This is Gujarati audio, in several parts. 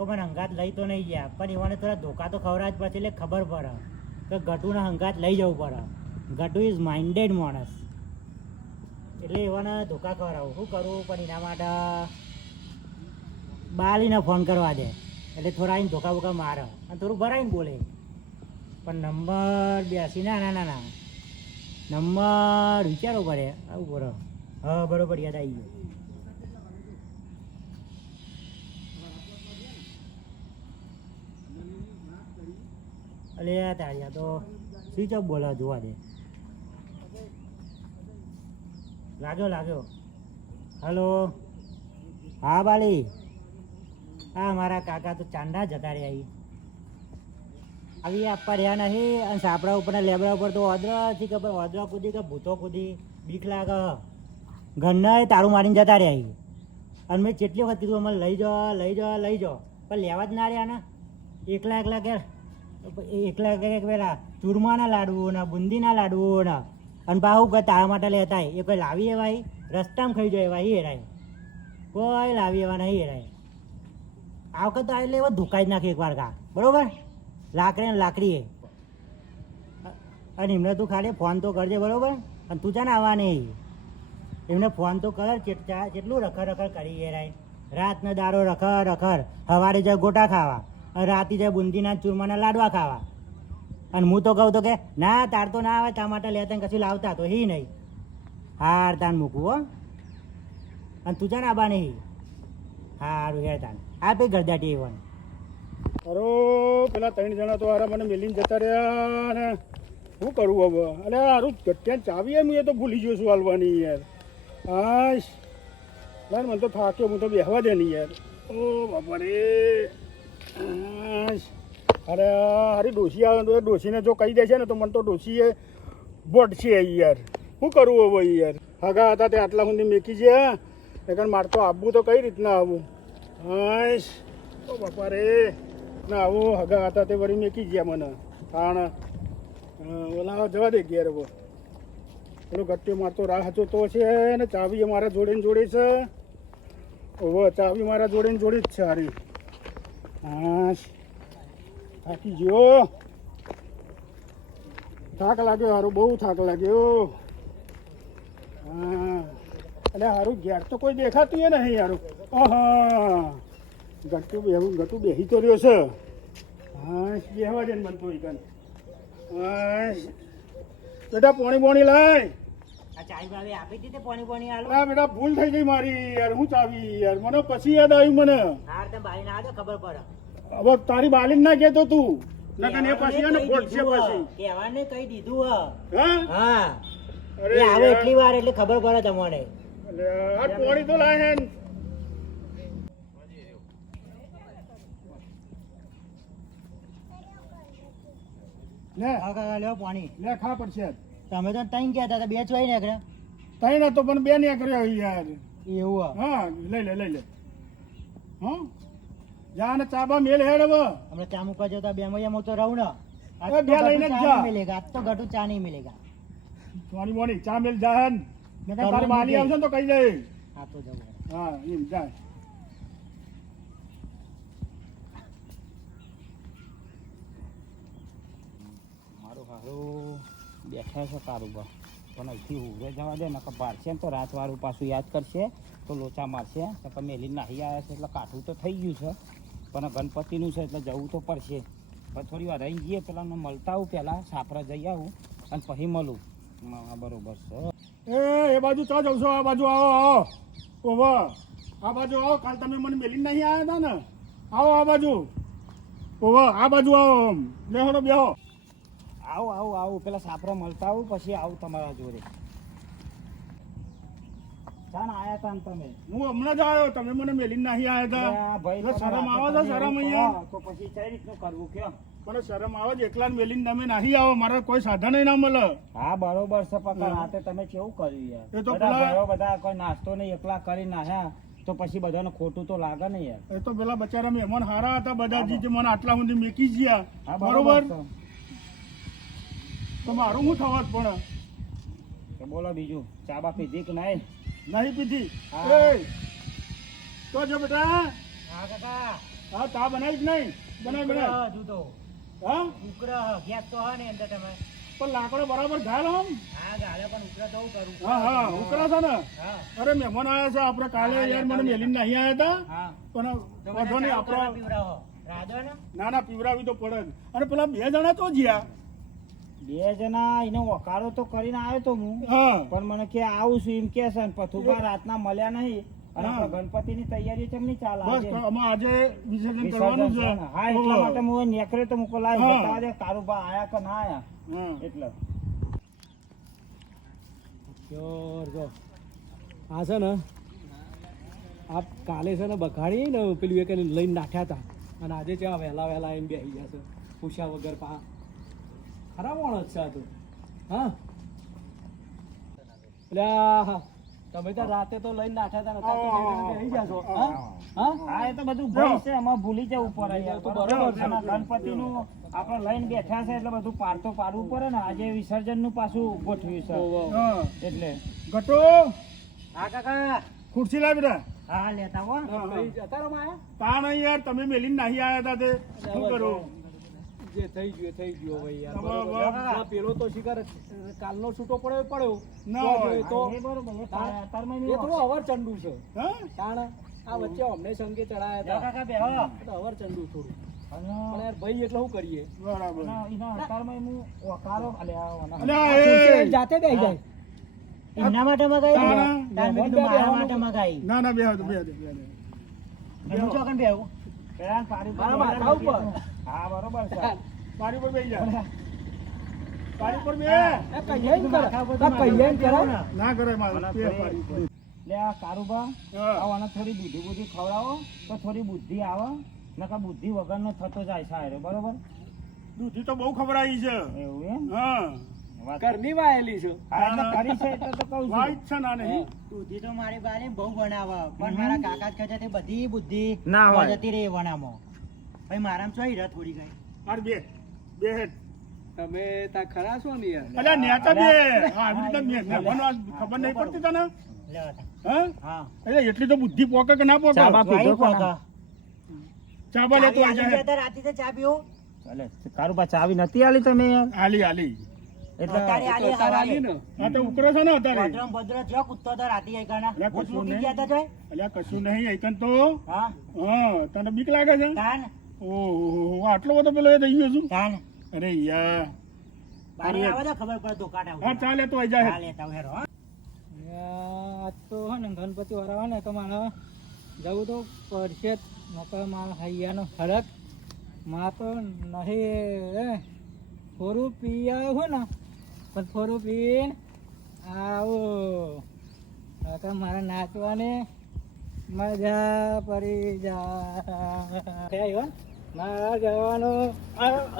કાકો મને હંગાત લઈ તો નહીં ગયા, પણ એવાને થોડા ધોકા તો ખવડાવ જ પછી એટલે ખબર પડે કે ગટુના હંગાત લઈ જવું પડે. ગટુ ઇઝ માઇન્ડેડ માણસ, એટલે એવાને ધોકા ખવડાવું. શું કરવું? પણ એના માટે બાલીને ફોન કરવા દે, એટલે થોડા આવીને ધોકા બોકા મારે અને થોડું ભરાઈને બોલે. પણ નંબર બેસી ના નંબર વિચારવો પડે. આવું બરો હા બરોબર યાદ આવી ગયો. અલે તારિયા તો સ્વિચ ઓફ બોલે, જોવા દે. લાગ્યો. હલો, હા બાલી. હા મારા કાકા તો ચાંદા જતા રહ્યા આવી આપવા રહ્યા નહીં. અને સાપડા ઉપરના લેબડા ઉપર તો ઓદરાથી ખબર ઓદરા કૂદી કે ભૂતો કૂદી બીક લાગે. ઘરના તારું મારીને જતા રહ્યા. અને મેં કેટલી વખત કીધું અમારે લઈ જાઓ પણ લેવા જ ના રહ્યા ને. એકલા કે પેલા ચૂરમાના લાડુ ને બુંદીના લાડુ ને અને બાહુ કે તારા માટે લેતા એ કોઈ લાવી એવા રસ્તામાં ખાઈ જાય એવા હેરાય. કોઈ લાવી એવા નહીં હેરાય. આ વખત તો એટલે એવો ધોકાઈ જ નાખી એકવાર કા બરોબર. લાકડી અને એમને તું ખાલી ફોન તો કરજે બરોબર. અને તું છે ને આવવા નહીં. એમને ફોન તો કર. કેટલું રખડ કરી હેરાય. રાતનો દારો રખડ સવારે જાય ગોટા ખાવા, રાતે જાય બુંદીના ચૂરમાના લાડવા ખાવા. અને હું તો કહું તો કે ના તાર તો ના આવે, તાર માટે લેતા કશું લાવતા તો હી નહીં. હાર તાન મૂકવું હો. અને તું છે ને આબા નહીં. હારું હે તાન આ પે ગરદાટી એવન. અરે પેલા 3 જણા તો હારા મને મેલીને જતા રહ્યા ને શું કરવું હવે? અરે હારું ત્યાં ચાવી એમ એ તો ભૂલી ગયો છું હાલવાની યાર. હાશ યાર મને તો થાક્યો, હું તો બેહવા દે નહીં યાર. ઓ બાપા રે. અરે હારી ડોસી આવે તો ડોસીને જો કહી દે છે ને તો મને તો ડોસીએ બોટ છે યાર. શું કરવું હવે યાર? હગા હતા તે આટલા સુધી મેકી છે એટલે મારે તો આવવું તો કઈ રીતના આવવું? હાશ ઓ બાપા રે. ના આવું હગા હતા તે વળી મેકી ગયા મને. કારણ ઓલા જવા દે ઘેર હવે. પેલો ગટ્ટીઓ મારતો રાહ તો છે ને ચાવી મારા જોડે છે. હવે ચાવી મારા જોડે જ છે હારી. હા થાકી ગયો. થાક લાગ્યો હારું, બહુ થાક લાગ્યો. હા એટલે હારું ઘેર તો કોઈ દેખાતું એ નહીં હારું. હા ગટુ બેસી તો રહ્યો છે. હા બેહવા દે ને મને તો ઈકન. હા બેટા પોણી લાય. આપી દીધી પાણી આલો. હા બેટા ભૂલ થઈ ગઈ મારી યાર. હું ચાવી યાર મને પછી યાદ આવ્યું મને. હાર તમે બારી ના દો ખબર પડે. હવે તારી બાલીન ના કહેતો તું નકર એ પછી એને ફોટ છે પછી કહેવાને કહી દીધું. હા અરે આવે એટલી વાર એટલે ખબર પડે તમને. અરે આ પોણી તો લાય હે. લે કાકા લ્યો પાણી લે ખા પડશે. તમે તો તઈ ગયા હતા, 2 ચોઈ નીકળ્યા. તઈ ના તો પણ 2 નીકળ્યો યાર. એવું હા લઈ લે. હા જા ને ચાબા મેલ હેડ હવે. હમણાં ચા મૂકવા જતા 2 મહિયામાં તો રહું ને. આજ તો લઈને જ જા. મિલેગા આજ તો ગટુ ચા નહીં મિલેગા. મોની ચા મેલ જાહન. તારી બાલી આવશે ને તો કહી દે. હા તો જવું. હા એમ જા. મારું હારું બેઠા છે કારુબા, પણ અહીંથી ઉભરે જવા દે નકર બારશે તો રાતવાળું પાછું યાદ કરશે તો લોચા મારશે. નકર મેલી નાહી આવ્યા છે એટલે કાઠું તો થઈ ગયું છે, પણ ગણપતિનું છે એટલે જવું તો પડશે. પણ થોડી વાર રહી જઈએ, પેલાને મળતા આવું, પહેલાં સાપરા જઈ આવું અને પછી મળું. બરોબર છે. એ બાજુ ચા જાવ છો? આ બાજુ આવો. ઓહો આ બાજુ આવો. કાલ તમે મને મેલીને નહીં આવ્યા હતા ને. આવો આ બાજુ. ઓહો આ બાજુ આવો. બેહો બેહો. આવું પેલા સાપરા મળતા આવું પછી આવું તમારા જોડે. ચાણ આયા તા ને તમે? હું હમણાં જ આવ્યો. તમે મને મેલીને નહીં આવ્યા હતા. ભાઈ શરમ આવે છે? શરમ અહીંયા તો પછી કઈ રીતનું કરવું કયો? પણ શરમ આવે છે એકલા મેલીને તમે નહીં આવો. મારે કોઈ સાધન ના મળે. હા બરોબર છે, પકડ રાતે તમે કેવું કર્યું યાર. એ તો બધા કોઈ નાસ્તો નહીં એકલા કરી નાખ્યા તો પછી બધાને ખોટું તો લાગે ને યાર. એ તો પેલા બચારા મહેમાન હારા હતા બધા જે મને આટલા સુધી મેકી ગયા. બરોબર તો મારું શું થવાત પણ? બોલો બીજું, ચા બા પીધી કે નહીં? નહીં પીધી. તો જો બેટા હા કાકા હા ચા બનાવી જ નહીં બનાવ હજુ તો હા ઉકર ગેસ તો હા ને અંદર તમે પણ લાકડો બરાબર ઘાલ આમ હા ગાલે પણ ઉકર તો હું કરું હા ઉકરા છે ને હા અરે મહેમાન આવ્યા છે આપણે કાલે યાર મને મેલીને નહીં આવ્યા હતા હા પણ તો વાંધો નહીં આપણો પીવડાવો રાધો ને ના પીવડાવી તો પડે જ. અને પેલા 2 જણા તો જ્યાં 2 જણા એને વકારો તો કરીને આવ્યો તો હું હા પણ મને કે આવું છું એમ કે છે ને પથુભા રાતના મળ્યા નહીં અને હા. આપણે ગણપતિની તૈયારી ચમની ચાલે બસ આજે? અમે આજે વિસર્જન વિસર્જન કરવાનું છે છે ને. હા એટલા માટે હું નીકળ્યો તો મૂકો લાવી હા. બતાવા દે કારુભા આયા કે ના આયા હા એટલે આ છે ને આપ કાલે છે ને બગાડી ને પેલું એક એને લઈને નાખ્યા હતા અને આજે ત્યાં વહેલા આવીને બેસી ગયા છે પૂછ્યા વગર પા ખરા માણસ છે આ તો હા એટલે તમે તો રાતે તો લઈને નાખ્યા હતા ને અત્યારે તો બેસી ગયા છો હા હા હા એ તો બધું ભૂલ છે એમાં ભૂલી જવું પડે યાર. તો બરોબર છે. અને ગણપતિનું આપણે લઈને બેઠા છે એટલે બધું પાર તો પાડવું પડે ને આજે વિસર્જનનું પાછું ગોઠવ્યું છે હા એટલે ગટો હા કાકા ખુરશી લાવી બેટા હા લેતા હો ભાઈ જતા રહો માં તા નહીં યાર તમે મેલીને નહીં આવ્યા હતા તે શું કરું જે થઈ ગયું ભાઈ યાર બરાબર. બરોબર. આ પેલો તો શિકાર કાલનો છૂટો પડ્યો ના તો હોય. તો એ બરોબર એ તારમાં એ થોડું અવર ચંડુ છે હા કારણ આ વચ્ચે અમને સંગે ચડાયા જા હતા કાકા બેહો તો અવર ચંડુ થોડું અને પણ યાર ભાઈ એટલે શું કરીએ બરાબર એના અતારમાં હું વકારો અલ્યા અલ્યા, ખુરશી એ જાતે બેસી જાય એમના માટે મગાઈ તાણા. તાર મેં કીધું મારા માટે મગાઈ ના બે બે હું ચોકન બેહું પેલા પાડી મારા માથા ઉપર. હા બરોબર છે પાણી પર બેસી જા પાણી પર બે ના કરે મારે બે પાણી પર. લે આ કારુબા હા. આને થોડી બુદ્ધિ બુદ્ધિ ખવડાવો તો થોડી બુદ્ધિ આવે નકર બુદ્ધિ વગરનો થતો જાય છે બરોબર દૂધી તો બહુ ખવડાવી છે એવું એમ હા વાત ઘરની વાયેલી છે હા, એટલે કરી છે એટલે તો કહું છું વાઈટ છે ના નહીં દૂધી તો મારી બાને બહુ બનાવે પણ મારા કાકા જ કહે છે તે બધી બુદ્ધિ ના હોય. જતી રહી વણામાં ભાઈ મારામાં ચોઈ રથ થોડી ગઈ અરે બે હેડ તમે તા ખરા છો ને યાર અલ્યા નેતા બે હા આવી રીતે મહેમાનો આ ખબર નહીં પડતી તને લેવા હા હા એટલે એટલી તો બુદ્ધિ પોકે કે ના પોકે ચા બાપ પીધો કે ના? કાકા ચાબા લેતો ચાવી આવી આલી જાય જતા રાતી તો ચા પીવો ચાલે કારુબા ચાવી નથી આલી તમે યાર હાલી એટલે અત્યારે આલી તારા હવારે. આલી ને આ તો ઉકરે છે ને અત્યારે ભદ્રમ ભદ્ર થયો કૂદતો તો રાતી આઈ કાના અલ્યા, ભૂત કશું મૂકી નહીં. ગયા તા જોય અલ્યા કશું નહીં આઈકન તો હા હા તને બીક લાગે છે તાન ઓહો આટલો બધો પેલો એ થઈ ગયો છું તાન અરે યાર બારી આવે તો ખબર પડે દુકાન હા આવું ચાલે તો આઈ જાય હા લેતા આવું હેરો હા. આજ તો હે ને ગણપતિ વાળા ને તો મારે જવું તો પડશે જ નકર મારા હૈયાનો હરક માં તો નહીં થોડું પી આવ્યો ને પણ થોડું પીને આવું નકર મારે નાચવાની મજા પડી જાય મારા જવાનું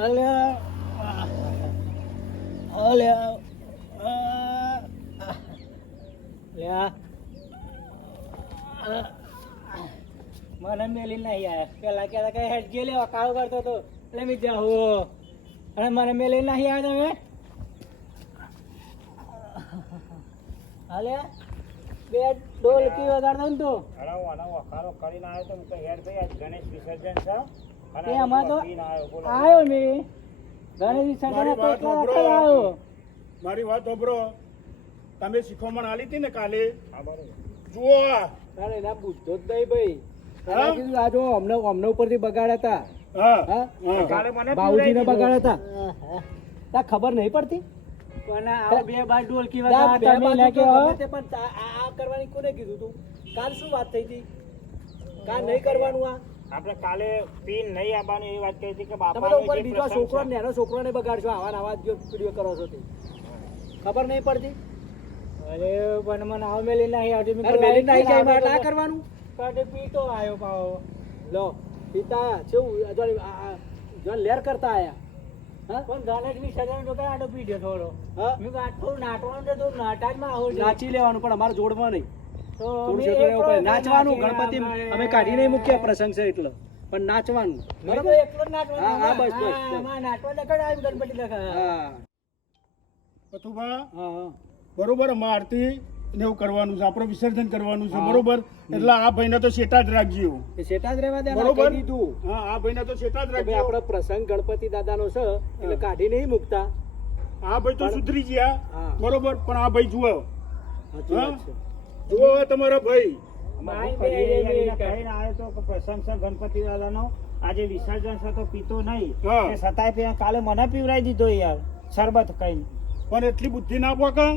અલ્યા અલ્યા લ્યા મને મેલી નહીં યાર પેલા ક્યાં કઈ હેડ ગયેલી કાળો કરતો હતો એટલે મેં જાઉં અને મને મેલી નહીં આવ્યા તમે હાલે બે ડોલકી વગાડતો ને તું વખારો કરીને આવ્યો તો હું હેર ભાઈ આજ ગણેશ વિસર્જન છે અને તે આમાં તો પીને આવ્યો, બોલો. આવ્યો ને ગણેશ વિસર્જન મારી હતો વાત એટલા સાંભળો. વખત આવ્યો મારી વાત સાંભળો તમે શીખવમણ આલી હતી ને કાલે હા બરોબર જુઓ તારે એના બુદ્ધો જ નહીં ભાઈ હા? તારે કીધું આ જો અમને ઉપરથી બગાડ્યા હતા હા હા? હા. કાલે મને બાબુજીને પીવડાવી બગાડ્યા હતા તા ખબર નહીં પડતી પણ આ બે બાર ઢોલકી તા વગાડવા બે તમે બાજુ ના તો કહો. ગમે તે પણ આ કરવાની કોને કીધું તું કાલ શું વાત થઈ હતી કાલ નહીં કરવાનું આ આપણે કાલે પીન નહીં આવવાનું એવી વાત કહી હતી કે તમે તો બાપાનો ઉપર જે બીજો પ્રસંગ છોકરો છે. નેનો છોકરોને બગાડશો આવા ને આવા જો વિડીયો કરો છો તે ખબર નહીં પડતી અરે પણ મને આવ મેલી નહીં આવતી મેં અરે મેલી નહીં જાય કીધું માટે આ કરવાનું કાઢે પીતો આવ્યો પાવો લો પિતા કેવું જો લેર કરતા આયા હા પણ ગણેશ વિસર્જન તો કઈ આડો પીડ્યો થોડો હા મેં કીધું આટલું નાટવાનું તો તું નાટકમાં આવું છે. નાચી લેવાનું પણ અમારે જોડમાં નહીં તો થોડું મેં છે તો એકલો એવું નાચવાનું નાચીને ગણપતિ અમારે- અમે કાઢી નહીં મૂક્યા પ્રસંગ છે એટલે પણ નાચવાનું મેં તો બરાબર એકલો જ નાચવાનો. હા, હા, બસ, બસ, હા, બસ. અમારે નાચવા લગાડ આવ્યું ગણપતિ લગાડ. હા પથુભા હા હા બરોબર અમાર આરતી ને એવું કરવાનું છે, આપણે વિસર્જન કરવાનું છે, બરોબર? એટલે આ ભાઈને તો શેટા જ રાખજો, એ શેઠા જ રહેવા દે, બરોબર? કહી દીધું હા, આ ભાઈને તો શેટા જ કે ભાઈ રાખજો. આપણો પ્રસંગ ગણપતિ દાદાનો છે એટલે કાઢી નહીં મૂકતા. આ ભાઈ તો સુધરી ગયા, હા. બરોબર, પણ આ ભાઈ જુઓ, સાચી વાત છે. જુઓ હવે તમારા ભાઈ. પ્રસંગ છે ગણપતિ દાદાનો, આજે વિસર્જન છે તો પીતો નહીં, હા. એ છતાંય કાલે મને પીવરાઈ દીધો યાર શરબત કઈ. પણ એટલી બુદ્ધિ ના પોકા.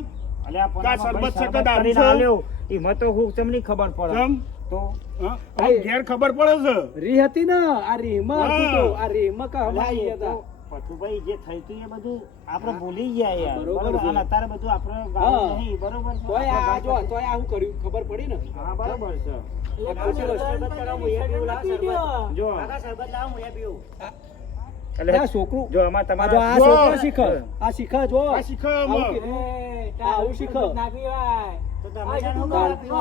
અલ્યા પણ કા આમાં શરબત ભાઈ છે કે દારૂ કરીને છે? આલ્યો, એમાં તો હું તમને ખબર પડે કેમ? તો હા, હવે ઘેર ખબર પડે છે. રી હતી ને આ રીમાં હતું તો આ રીમાં કા અલ્યા, હમાઈ એ ગયા તો હતા. પથુભાઈ જે થયું તું એ બધું આપણે ભૂલી ગયા યાર, બરોબર બરોબર? છે. અને અત્યારે બધું આપણે હા. ગાવું નહીં, બરોબર છે? તોય આ આપણે જો તોય આ શું કર્યું ખબર પડી ને. હા, બરોબર છે. એટલે કાકા, ખુશી શરબત કરાવો, હું એ પીવું, લા, શરબત. જો કાકા શરબત લાવો હું એ પીવું. એટલે આ છોકરું જો આમાં આ જો તમારા આ જો. છોકરો શીખે આ શીખે જો આ શીખે આવું આમાં. કીધું. આવું શીખે. તો તમે શું કરો પીવો?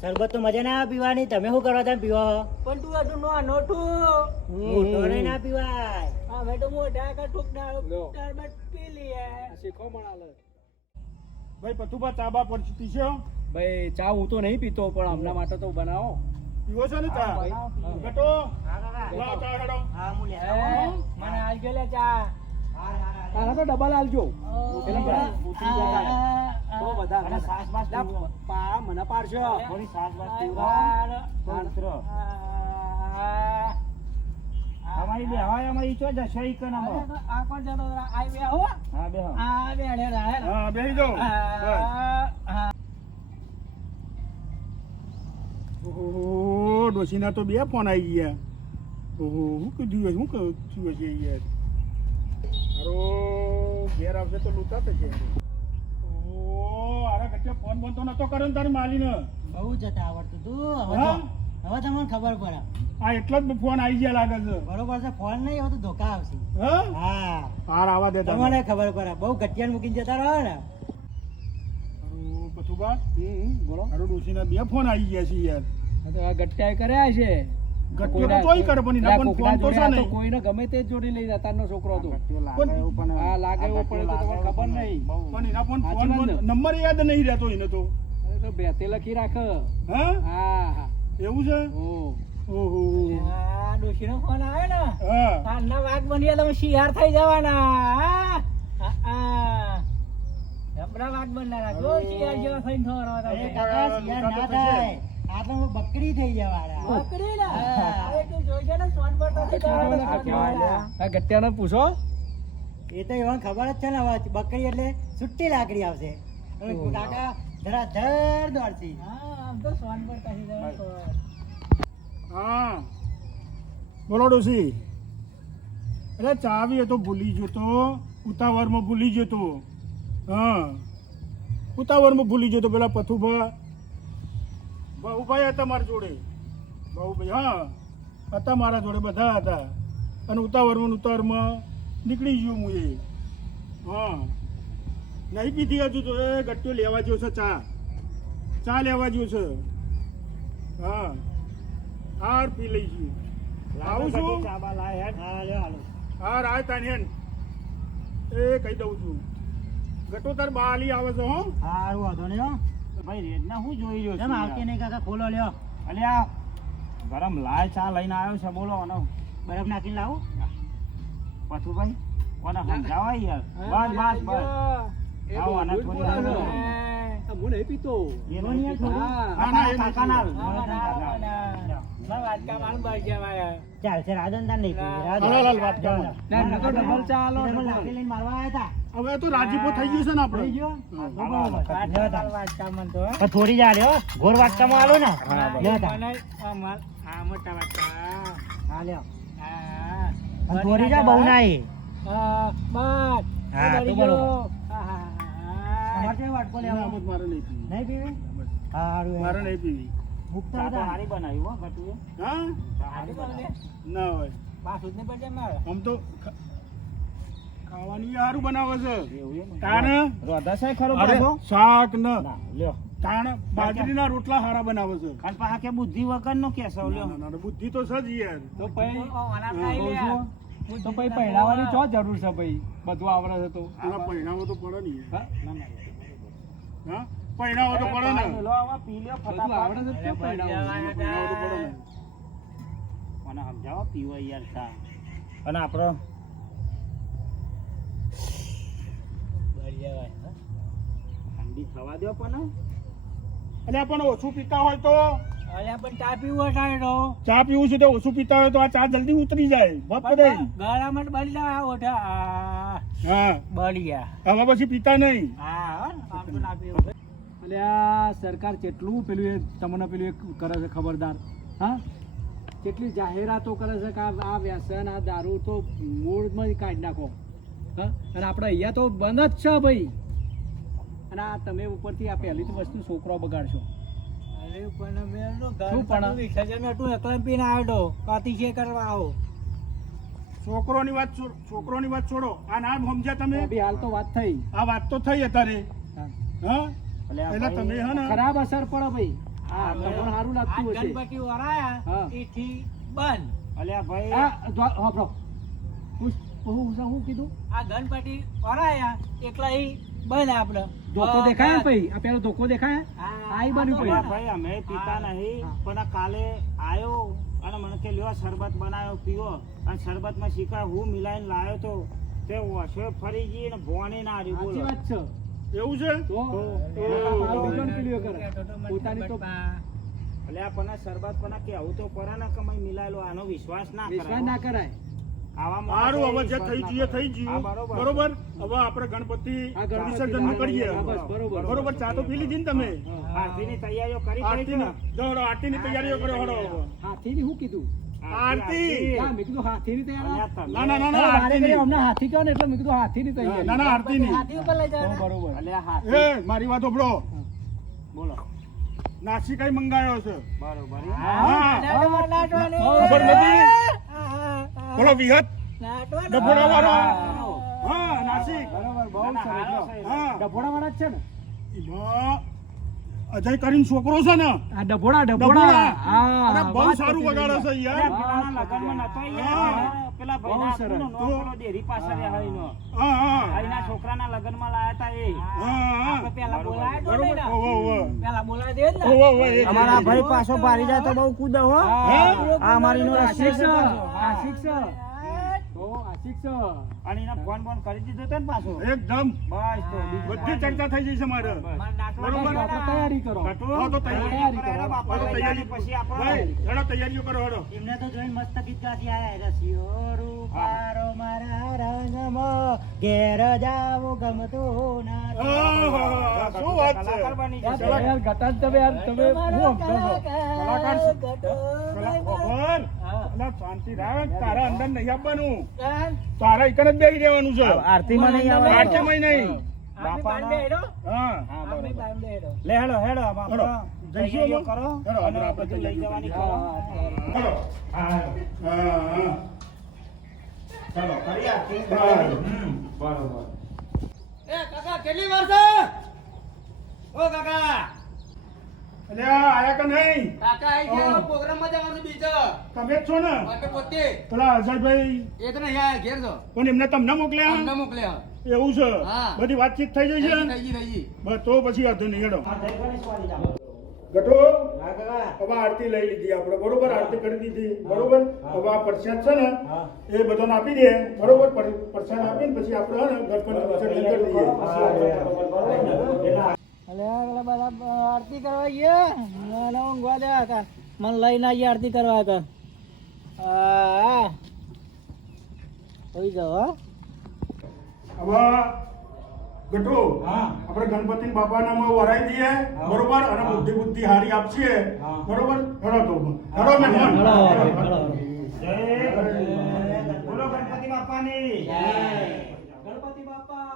શરબત તો મજા ના આવે પીવાની, તમે શું કરવા તમે પીવો? મોટો નહીં ના પીવાય. લો. આ શીખો મણાલે. ભાઈ પતુભા ચા બા પડતી છે? ભાઈ ચા હું તો નહીં પીતો પણ હમણાં માટે તો બનાવો. પીવો છો ને ચા? હા. ગટો, હા કાકા. લાવ ચા હેડો. હા હું લેતો આવું. આના તો ડબલ આલજો. એટલે બધા ઉતરી જાય. બહુ બધા અને સાસ બાસ લા, પીવો. પા મને પાડશો. થોડી સાસ બાસ પીવડાવો, તો ઉતરો. અમારી બે હવાય અમારી ચો જશે ઈ કનામાં. હા, બે હા. હા, બેસી જાઓ. બસ. ઓહો, ડોશીના તો બે ફોન આવી ગયા. ઓહો, શું કીધું, શું થયું છે યાર? હારો ઘેર આવશે તો લૂંટા થશે. ઓહો, આરા કચ્ચે ફોન બંધ તો નતો કર્યો ને તારી માલીને? બહુ જતા આવડતું તું. હા? હવે તમને ખબર પડે. આ એટલો જ ફોન આવી ગયા લાગે છે. બરોબર છે, ફોન નહીં હવે તો ધોકા આવશે. હા? હા હાર આવા દે તમે. તમને ખબર પડે. બહુ ગઠિયાને મૂકીને જતા રહો ને. હારું, પથુભા, બોલો. હારું ડોશીના બે ફોન આવી ગયા છે યાર. આ તો આ ગટ્ટાએ કર્યા છે. ગટ્ટીઓ તો તોય કરે પણ એના પણ ફોન તો છે નહીં. કોઈને ગમે તે જ જોડી લઈ જતા નો છોકરો હતો. લાગે એવું પણ હા, લાગે એવું પણ તો તમને ખબર નહીં. પણ એના પણ સાચી ફોન વાત ને? નંબર યાદ નહીં રહેતો એને તો. અરે તો બેતે લખી રાખ. હા, હા હા. એવું છે? ઓ ઓહો, ડોશીનો ફોન આવે ને હા. આના વાઘ બની તમે શિયાર થઈ જવાના. હમણાં વાઘ બનનારા. જો શિયાર જેવા થઈને થવાના તમે. કાકા શિયાર ના થાય. આ તો બકરી થઈ જવાના. બકરી ના. હવે તું જોઈશે ને સોન પર તો આ ગટ્ટાને પૂછો. એ તો એવા ખબર જ છે ને હવે બકરી એટલે છુટ્ટી લાકડી આવશે. હવે કાકા જરા ધર દોડતી. હા આમ તો સોન પર કહી દેવા. હા, બોલો ડોશી. અરે ચાવી એ તો ભૂલી ગયો તો, ઉતાવળમાં ભૂલી ગયો તો. હા, ઉતાવળમાં ભૂલી ગયો તો. પેલા પથુભા ભાઈ હતા મારા જોડે. ભાઈ હા હતા મારા જોડે, બધા હતા. અને ઉતાવળમાં નીકળી ગયો હું એ. હા, નહીં પીધી હજુ તો. એ ગટ્ટીઓ લેવા ગયો છે. ચા લેવા ગયો છે. હા, હાર પી લઈ ગયું. આવું છું. ચાબા લાય હેડ. હા લ્યો હાલો. હાર આય તાન એ કહી દઉં છું. ગટો તાર બાલી આવે છે. હો, હારું વાંધો નહીં હો. ભાઈ રેડના હું જોઈ રહ્યો કેમ આવતી નહીં કાકા? ખોલો લ્યો. અલ્યા ગરમ લાલ ચા લઈને આવ્યો છે, બોલો આનો બરફ નાખીને લાવો. પથુભાઈ કોને સમજાવાય યાર. બસ બસ બસ. એ આવો, આને બધું થોડી બોલો. આવો. આ હું નહીં પીતો. એનો નહીં થોડું. હા. ના, એ કાકા ના ચાલશે રાધન તાન નહીં પીવી. હાલો, હાલો, વાત કરો. ના, નકર ડબલ ચા આલો, ડબલ ડબલ. લાકડી લઈને મારવા આવ્યા હતા. હવે તો રાજીપો થઈ ગયો છે ને આપણે. થઈ ગયો? હા. તો બરોબર. પણ થોડી જા લ્યો. ગોળ વાટકામાં આલો ને. લ્યો તા. હા લ્યો. પણ થોડી જા, બહુ નહીં. હા તો બરોબર. તમારે કઈ વાટકો ના, લેવો? બસ મારે નહીં પીવી. નહીં પીવી? હારું મારે હેડ. નહીં પીવી. મુકતા ચા તો હતા. હારી બનાવી હો ગટુએ. હા, ચા હારી બનાવી. ના હોય. આમ તો ખાવાનું સારું બનાવે છે. એવું એમ? તાણ રોધા છે ખરો અરે પાછો? શાક ન ના, લ્યો. તાણ બાજરીના રોટલા સારા બનાવે છે. અને પાછા કે બુદ્ધિ વગરનો કેસો લ્યો. ના, ના, ના, બુદ્ધિ તો છે જ યાર. તો પછી તો પછી પહેરાવાની ચો જરૂર છે ભાઈ? બધું આવડે છે તો. એના પરિણામો તો પડે ને યાર. હા? હા પૈણાવો તો પડે ને મેલો આવા પી લ્યો બધું આવડે ફટાફટ. છે તો પૈણાવું. પૈણાવો તો પડે ને મને સમજાવો પીવો યાર ચા. અને આપણો ઠંડી થવા દો પણ અલ્યા પણ ઓછું પીતા હોય તો અલ્યા પણ ચા પીવું હટાય તો ચા પીવું છે તો ઓછું પીતા હોય તો આ ચા જલ્દી ઉતરી જાય બપ દઈ ગળામાં બળી જાય ઓઠા હા બળી ગયા હવે પછી પીતા નહીં હા આમ તો ના પીવું એટલે આ સરકાર કેટલું પેલું એ તમને પેલું એક કરે છે ખબરદાર હા કેટલી જાહેરાતો કરે છે કે આ વ્યસન આ દારૂ તો મૂળમાં જ કાઢી નાખો હા અને આપણે અહીંયા તો બંધ જ છે ભાઈ અને આ તમે ઉપરથી આ પહેલી તો વસ્તુ છોકરો બગાડશો અરે પણ મેં તો શું પણ? વિસર્જન હતું એકલા પીને આવ્યો તો કાતી છે કરવા આવો છોકરોની વાત છોડો આ ના સમજ્યા તમે અભી હાલ તો વાત થઈ આ વાત તો થઈ અત્યારે હા. હા અલ્યા એટલે તમે હે ને ખરાબ અસર પડે ભાઈ હા તમને સારું લાગતું આ હશે ગણપતિ વરાયા હા. એથી બંધ અલ્યા ભાઈ હા હું કીધું આ ગણપતિ વરાયા એકલા ઈ બંધ આપણે ધોકો દેખાય ને ભાઈ આ પેલો ધોકો દેખાય હા. આ ઈ બન્યું અલ્યા ભાઈ ભાઈ અમે પીતા નહીં હા. પણ આ કાલે આયો અને મને કે લ્યો શરબત બનાવ્યો પીવો અને શરબતમાં શીખા હું મિલાઈને લાવ્યો તો તે વસો ફરી ગઈ ને ભોણે ના આવ્યું સાચી બોલો વાત છે એવું છે તો મારું બીજું ને પેલું એ કરે પોતાની તો અલ્યા પણ આ શરબત પણ આ કેવું તો પડે ને કે મેં મિલાયેલો આનો વિશ્વાસ ના વિશ્વાસ ના કરાય કરાય સારું માણસો હવે જે વિશ્વાસ થઈ ના ગયું એ થઈ કરે. ગયું હા, બરોબર હવે આપણે ગણપતિ આ ગણપતિ વિસર્જન કરીએ હા, બસ, બરોબર. બરોબર ચા તો પી લીધી ને તમે આરતીની તૈયારીઓ કરી પડી આરતીની ને? જો આરતીની તૈયારીઓ કરો હળો હાથીની શું કીધું આરતી હા, મેં કીધું હાથીની તૈયારી અલ્યા તમે- ના ના ના ના અરે, વારે આરતીની ઘડીએ અમને હાથી કહો ને એટલે મેં કીધું હાથીની તૈયારી ના ના આરતીની હાથી ઉપર લઈ તો જવાના બરોબર અલ્યા હાથ એ મારી વાત સાંભળો બોલો નાસી કઈ મંગાયો છે બરોબર હા નાટવાની. ખબર નથી હા. બોલો વિહત નાટવાનું. ડફોડા વાળો હા. હા નાસિક બરોબર બહુ ના, ના, સરસ હારો લો. છે. હા ડભોડા વાળા જ છે ને એમાં અજય કરીને છોકરો છે ને આ ડભોડા ડભોડા. હા અરે બહુ વાત સારું પતી વગાડે ગઈ. છે યાર પેલાના લગનમાં નતો યાર. પેલા બહુ ભાઈના સરસ. આખુંનો નો પેલો ડેરી પાસે રહ્યા એનો. હા હા અહીંના છોકરાના લગનમાં લાયા તા એ. હા હા આપણે પેલા બોલાય તો બરોબર નહીં ને? ઓવો ઓવો પેલા બોલાય દે જ ને? ઓવો ઓવો એ અમારા ભાઈ પાછો ભારી જાય તો બહુ કૂદે હો. હા. આ અમારી નો આશિક છે હા. આશિક છે તો આશિક છે અને એને ફોન બોન કરી દીધો તો ને પાછો. એકદમ બસ તો બીજું બધી ચર્ચા થઈ જશે મારે મારે નાટવાનું બરોબર. આપણે તૈયારી કરો કટુ? હા, તો તૈયારી તૈયારી કરો. બાપા લઈ જાય પછી આપણો ભાઈ હેડો તૈયારીઓ કરો હેડો એમને તો જોઈને મસ્ત ગીત ગાતી આયા રસિયો રૂપારો મારા રંગમાં ઘેર જાવો ગમતો ના આહા, શું વાત છે કલાકાર બની યાર, જશે. યાર ગટાન તમે યાર તમે હું સમજો છો? કલાકાર પેલા ખબર હા. પેલા શાંતિ રાખ તારા અંદર નહીં આપવાનું તારા એકન જ બેસી રહેવાનું છે આરતીમાં નહીં આવવાનું. આરતીમાં નહીં આપણી બાંધે હેડો. હા હા, આપણી બરોબર. બાંધે હેડો. લે હેડો હેડો આમાં હેડો. આપણો જઈશું તૈયારીઓ અમે? કરો હેડો, અને આપણે બધું લઈ તૈયારીઓ જવાની કરીએ. કરો. હેડો હા હા ચાલો કરી આરતી. હા. બરોબર. એટલે આ આયા કે નહીં તમે જ છો ને પેલા અજયભાઈ પણ એમને તમને મોકલ્યા એવું છે હા. બધી વાતચીત થઈ જઈ છે બસ તો પછી વાંધો નહીં હેડો હા, થઈ ગયો ને સોરી જાઓ. ગટો હા, કાકા. હવે આરતી લઈ લીધી આપણે બરોબર આરતી કરી દીધી બરોબર હવે આ પ્રસાદ છે ને હા. એ બધાને આપી દે બરોબર પ્રસાદ આપીને પછી આપણે હે ને ગણપતિ વિસર્જન કરી દઈએ અલે આ બધા આરતી કરવા ગયા મને ઊંઘવા દે કાન મને લઈને આવીએ આરતી કરવા કાન હા હોઈ જાઓ હવે ગટો હા. આપણે ગણપતિ બાપાના માં વરાઈ દઈએ બરોબર અને બુદ્ધિ હારી આપશે બરોબર હેડો તો હેડો મહેમાન હેડો, હેડો. હેડો. જય બોલો ગણપતિ બાપાની ગણપતિ બાપા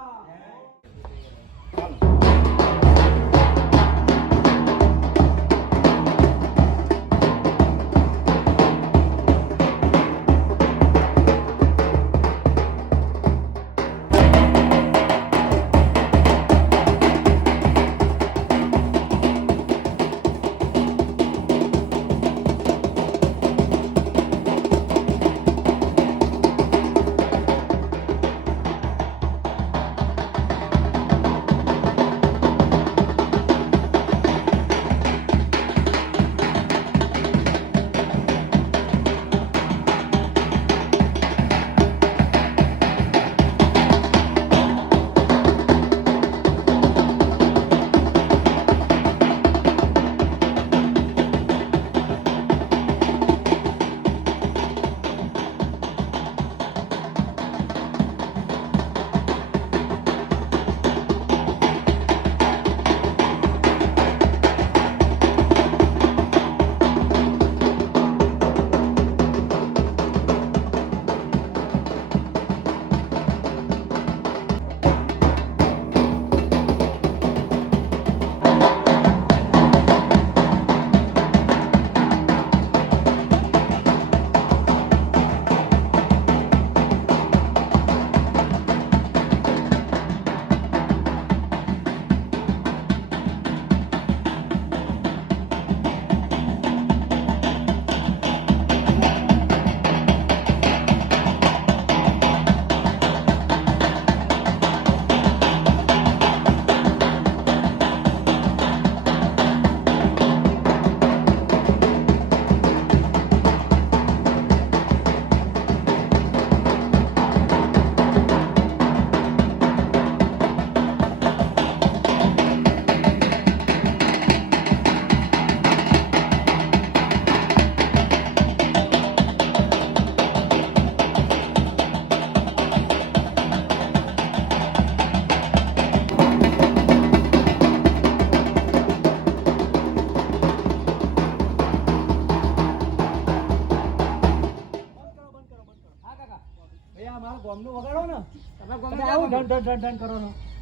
ડન ડન ડન ડન કરો.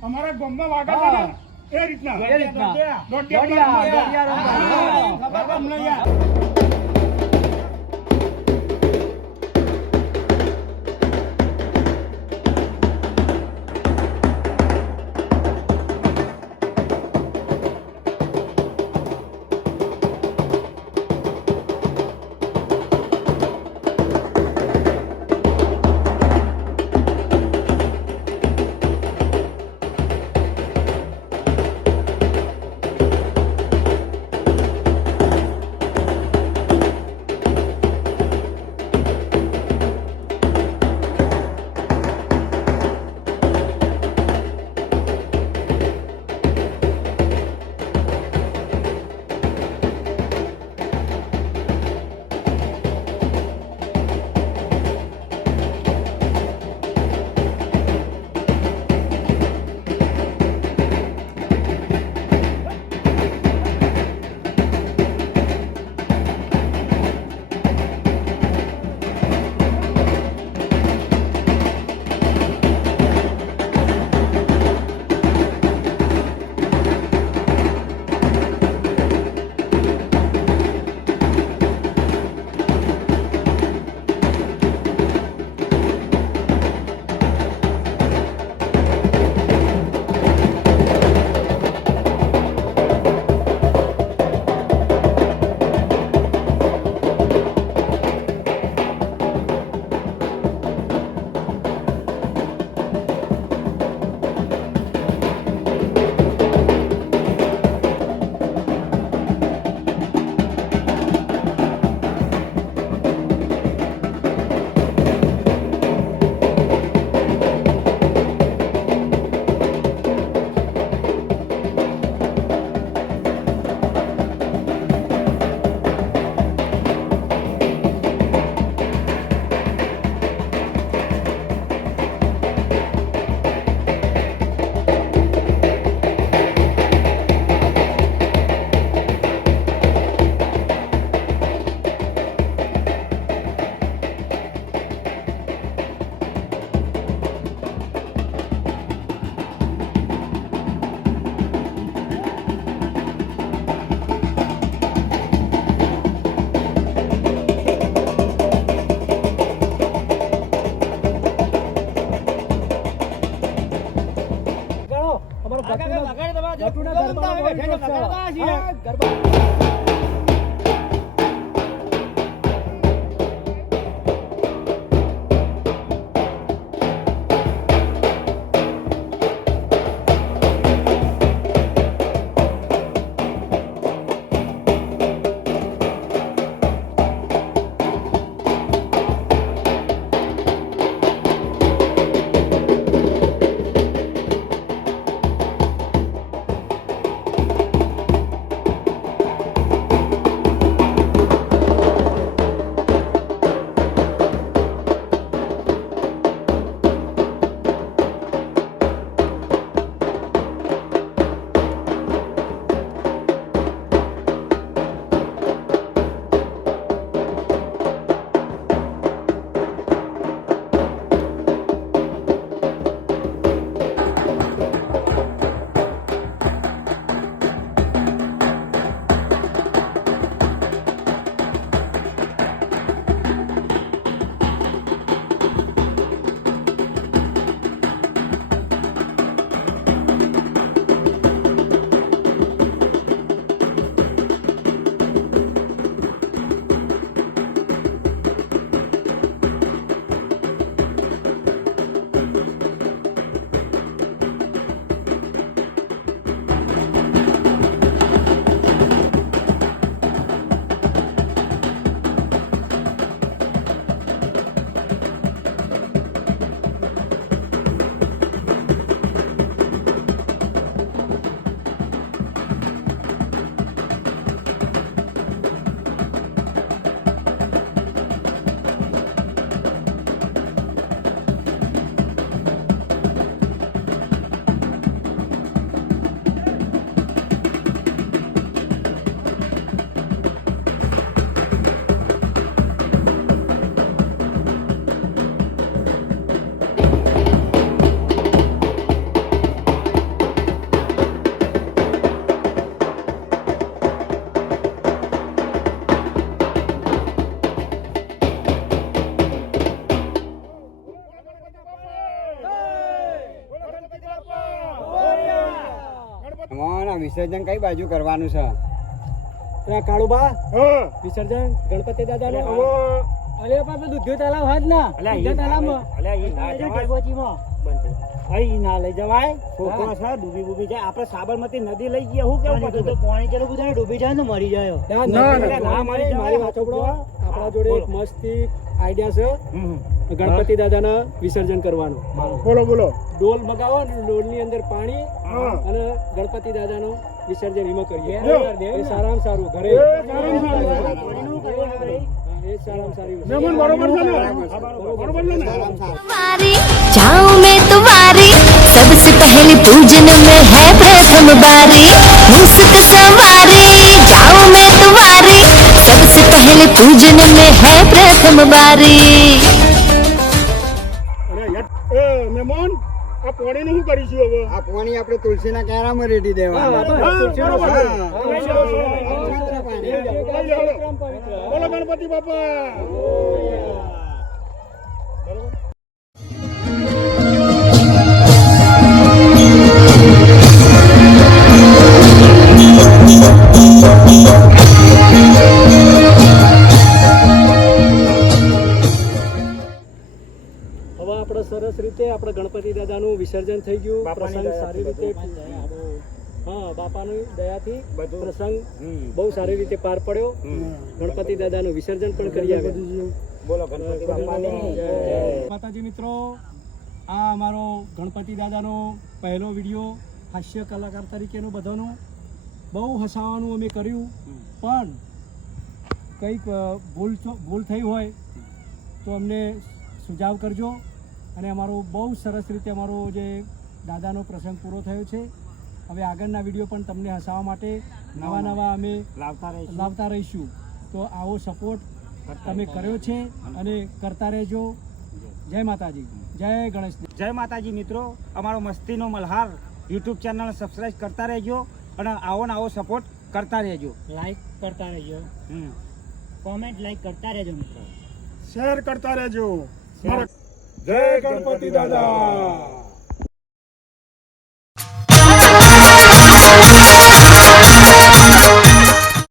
અમારા ગામમાં વાગા છે ને, એ રીતના એ રીતના. દોઢિયા દોઢિયા રમવા. ખબર તમને યાર ગટુના ગરબાનો બહુ શોખ છે. હા, ગરબા. વિસર્જન કઈ બાજુ કરવાનું છે? અરે કાળુબા હા વિસર્જન ગણપતિ દાદાનું હવે અરે પાપા દૂધિયો તલાવ હાથ ના દૂધિયો તલાવમાં અલ્યા ઈ ના જવાય ડેબોચીમાં. અહીં ના લઈ જવાય છોકરો છે ડૂબી બૂબી જાય આપણે સાબરમતી નદી લઈ ગયા હું કેવું પાણી તો પાણી ચલો બધા ડૂબી જાય ને તો મરી જાય ના, ના, ના, ના, ના, મારી મારી જવાય. વાત સાંભળો. આપણા જોડે એક મસ્તી આઈડિયા હમ. છે ગણપતિ દાદાના વિસર્જન કરવાનું. બોલો બોલો ડોલ મગાવો ને ડોલની અંદર પાણી હા. અને ગણપતિ દાદાનો વિસર્જન એમાં કરીએ લો. એ સારામાં સારું ઘરે એ સારામાં સારું. પાણીનું કરવાનું ભાઈ. એ સારામાં સારી વસ્તુ. મહેમાન બરોબર છે ને બરોબર છે ને जाऊं मैं तुम्हारी सबसे पहले पूजन में है प्रथम बारी मुस्क सवारी जाऊं मैं तुम्हारी सबसे पहले पूजन में है प्रथम बारी અરે યાર એ મહેમાન આ પોણીનું શું કરીશું હવે આ પાણી આપણે તુલસીના ક્યારામાં રેડી હા, દેવાનું. બસ, તુલસીનો બરોબર. પાણી. હા. પવિત્ર પાણી. એકદમ પવિત્ર. બોલો ગણપતિ બાપા બરોબર હવે આપણે સરસ રીતે આપણે ગણપતિ દાદાનું વિસર્જન થઈ ગયું. બાપાની પ્રસંગ દયાથી સારી રીતે બધું. હા બાપાની દયાથી બધું. પ્રસંગ હમ. બહુ સારી રીતે પાર પડ્યો. હમ. ગણપતિ દાદાનું વિસર્જન પણ કરી આવ્યા. બોલો ગણપતિ બાપાની જય. માતાજી મિત્રો, આ અમારો ગણપતિ દાદાનો પહેલો વિડીયો હાસ્ય કલાકાર તરીકેનો બધાનો બહુ હસાવવાનું અમે કર્યું, પણ કંઈક ભૂલ થઈ હોય તો અમને સુઝાવ કરજો. અને અમારો બહુ સરસ રીતે અમારો જે દાદાનો પ્રસંગ પૂરો થયો છે. હવે આગળના વિડીયો પણ તમને હસાવવા માટે નવા અમે લાવતા રહીશું. તો આવો સપોર્ટ તમે કર્યો છે અને કરતા રહેજો. જય માતાજી, જય ગણેશ. જય માતાજી મિત્રો, અમારો મસ્તીનો મલ્હાર યુટ્યુબ ચેનલ સબસ્ક્રાઇબ કરતા રહેજો અને આવો ને આવો સપોર્ટ કરતા રહેજો. લાઈક કરતા રહેજો, હમ. કોમેન્ટ લાઈક કરતા રહેજો મિત્રો. શેર કરતા રહેજો. જય ગણપતિ દાદા.